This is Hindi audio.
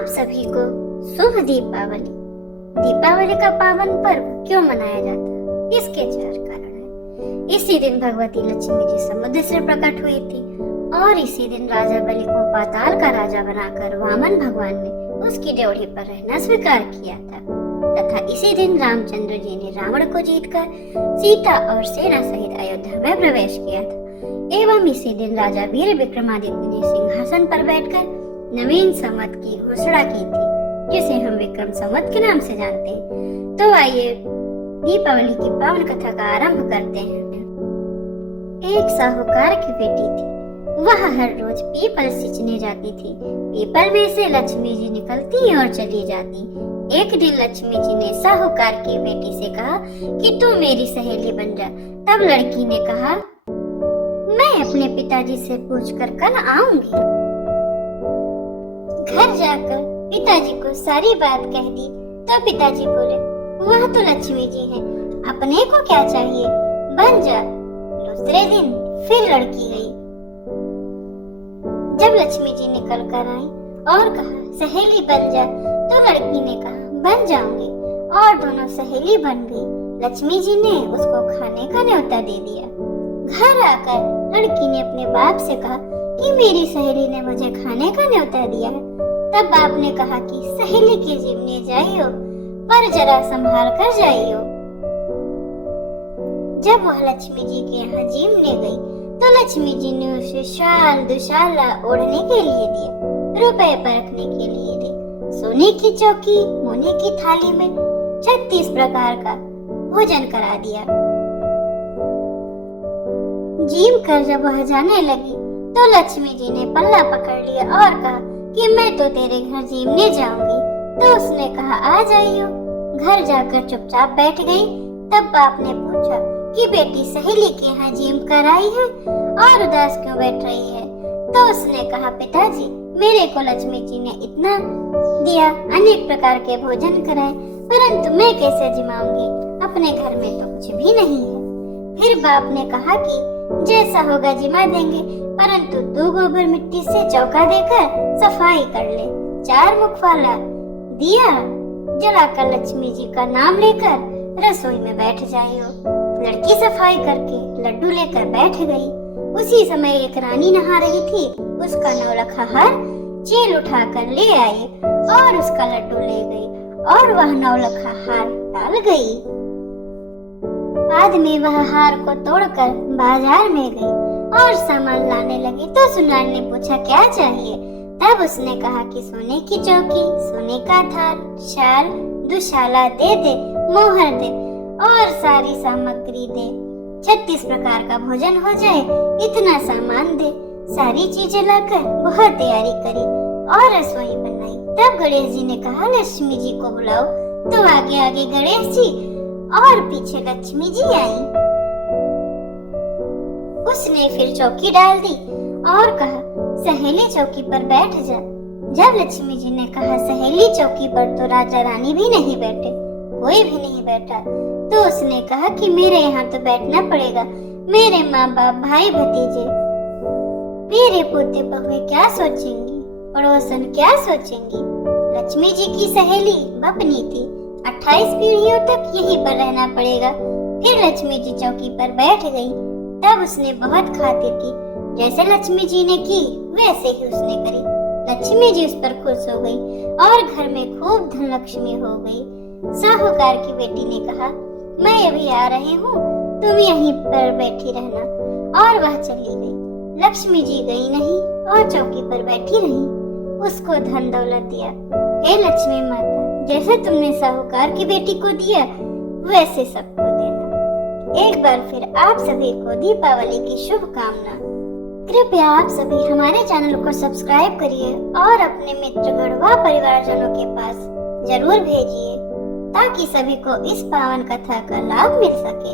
आप सभी को शुभ दीपावली। दीपावली का पावन पर्व क्यों मनाया जाता है? इसके 4 कारण हैं। इसी दिन भगवती लक्ष्मी जी समुद्र से प्रकट हुई थी और इसी दिन राजा बलि को पाताल का राजा बनाकर वामन भगवान ने उसकी ड्योढ़ी पर रहना स्वीकार किया था तथा इसी दिन रामचंद्र जी ने रावण को जीतकर सीता और सेना सहित अयोध्या में प्रवेश किया था एवं इसी दिन राजा वीर विक्रमादित्य ने सिंहासन पर बैठकर नवीन संवत की घोषणा की थी जिसे हम विक्रम संवत के नाम से जानते हैं। तो आइए दीपावली की पावन कथा का आरंभ करते हैं। एक साहूकार की बेटी थी। वह हर रोज पीपल सींचने जाती थी। पीपल में से लक्ष्मी जी निकलती और चली जाती। एक दिन लक्ष्मी जी ने साहूकार की बेटी से कहा कि तू मेरी सहेली बन जा। तब लड़की ने कहा, मैं अपने पिताजी से पूछकर कल आऊंगी। घर जाकर पिताजी को सारी बात कह दी तो पिताजी बोले, वह तो लक्ष्मी जी हैं, अपने को क्या चाहिए, बन जा। दूसरे दिन फिर लड़की गई। जब लक्ष्मी जी निकल कर आई और कहा सहेली बन जा तो लड़की ने कहा बन जाऊंगी और दोनों सहेली बन गई। लक्ष्मी जी ने उसको खाने का न्योता दे दिया। घर आकर लड़की ने अपने बाप से कहा कि मेरी सहेली ने मुझे खाने का न्योता दिया है। तब बाप ने कहा कि सहेली के जीवने जाइयो पर जरा संभाल कर जाइयो। जब वह लक्ष्मी जी के यहाँ जीवने गई तो लक्ष्मी जी ने उसे शाल दुशाला ओढ़ने के लिए दिया, रुपए परखने के लिए दिए, सोने की चौकी मोने की थाली में 36 प्रकार का भोजन करा दिया। जीव कर जब वह जाने लगी तो लक्ष्मी जी ने पल्ला पकड़ लिया और कहा कि मैं तो तेरे घर जीवने जाऊंगी। तो उसने कहा आ जाइयो। घर जाकर चुपचाप बैठ गई। तब बाप ने पूछा कि बेटी सहेली के यहाँ जीव कर आई है और उदास क्यों बैठ रही है? तो उसने कहा पिताजी मेरे को लक्ष्मी जी ने इतना दिया, अनेक प्रकार के भोजन कराए, परंतु मैं कैसे जिमाऊंगी, अपने घर में तो कुछ भी नहीं है। फिर बाप ने कहा कि जैसा होगा जिमा देंगे, परंतु 2 गोबर मिट्टी से चौका देकर सफाई कर ले। 4 मुख वाला दिया जलाकर लक्ष्मी जी का नाम लेकर रसोई में बैठ जाइयो। लड़की सफाई करके लड्डू लेकर बैठ गई। उसी समय एक रानी नहा रही थी। उसका 9 लखा हार चील उठा कर ले आई और उसका लड्डू ले गई और वह 9 लखा हार डाल गई। बाद में वह हार को तोड़कर बाजार में गई और सामान लाने लगी तो सुनार ने पूछा क्या चाहिए? तब उसने कहा कि सोने की चौकी, सोने का थाल, शाल, दुशाला दे दे, मोहर दे और सारी सामग्री दे। 36 प्रकार का भोजन हो जाए, इतना सामान दे। सारी चीजें लाकर बहुत तैयारी करी और रसोई बनाई। तब गणेश जी ने कहा लक्ष्मी जी को बुलाओ। तो आगे आगे गणेश जी और पीछे लक्ष्मी जी आई। उसने फिर चौकी डाल दी और कहा सहेली चौकी पर बैठ जा। जब लक्ष्मी जी ने कहा सहेली चौकी पर तो राजा रानी भी नहीं बैठे, कोई भी नहीं बैठा। तो उसने कहा कि मेरे यहाँ तो बैठना पड़ेगा। मेरे माँ बाप, भाई भतीजे, मेरे पोते बहुए क्या सोचेंगी, पड़ोसन क्या सोचेंगी। लक्ष्मी जी की सहेली बपनी थी, 28 पीढ़ियों तक यहीं पर रहना पड़ेगा। फिर लक्ष्मी जी चौकी पर बैठ गई। तब उसने बहुत खातिर की, जैसे लक्ष्मी जी ने की वैसे ही उसने करी। लक्ष्मी जी उस पर खुश हो गई और घर में खूब धन लक्ष्मी हो गई। साहूकार की बेटी ने कहा मैं अभी आ रही हूँ, तुम यहीं पर बैठी रहना। और वह चली गई। लक्ष्मी जी गई नहीं और चौकी पर बैठी रही। उसको धन दौलत दिया। हे लक्ष्मी माता, जैसे तुमने साहूकार की बेटी को दिया वैसे सबको देना। एक बार फिर आप सभी को दीपावली की शुभकामना। कृपया आप सभी हमारे चैनल को सब्सक्राइब करिए और अपने मित्रगण व परिवारजनों के पास जरूर भेजिए ताकि सभी को इस पावन कथा का लाभ मिल सके।